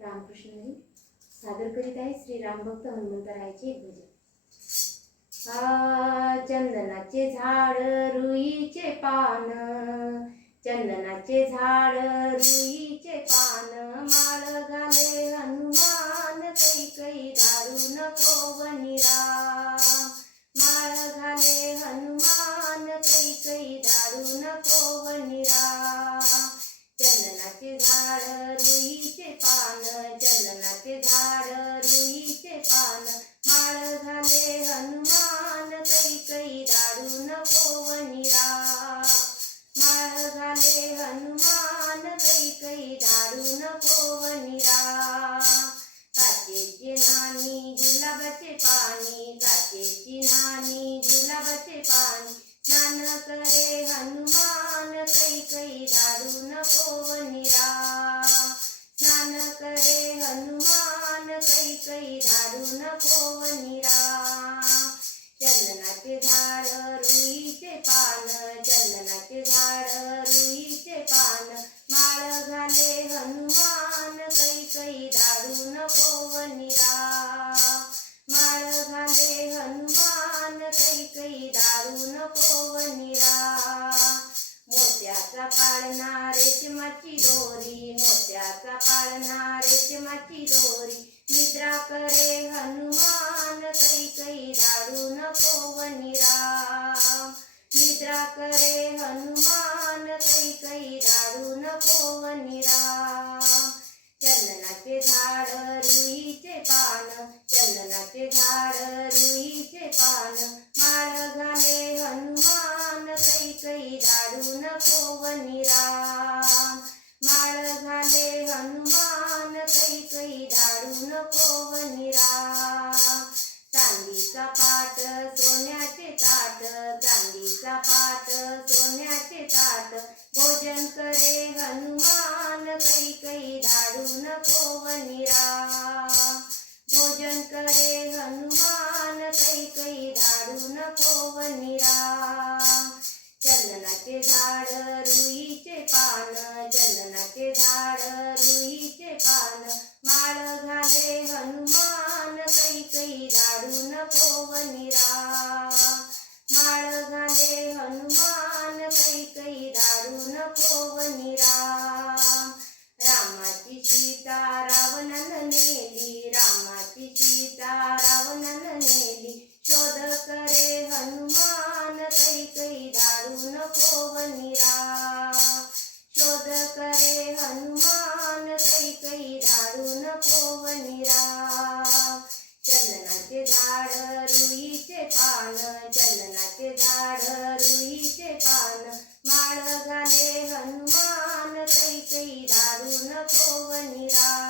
रामकृष्ण सादर करीत आहे श्री रामभक्त हनुमंतरायाचे भजन. चंदनाचे झाड रुईचे पान. चंदनाचे झाड रुईचे पान. माळ घाले हनुमान कै कै दारू नको वनिरा स्नान करे हनुमान कै कै दारू नको वनिरा स्नान करे हनुमान कै कै दारू नको वनिरा चंदनाचे झाड रुईचे पान चंदनाचे झाड रुईचे पान। माळ घाले हनुमान कै कै दारू नको वनिरा माळ घाले हनुमान કપાળના રેશમથી દોરી મોતિયા કપાળના રેશમથી દોરી નિદ્રા કરે भोजन करे हनुमान। снова не раз.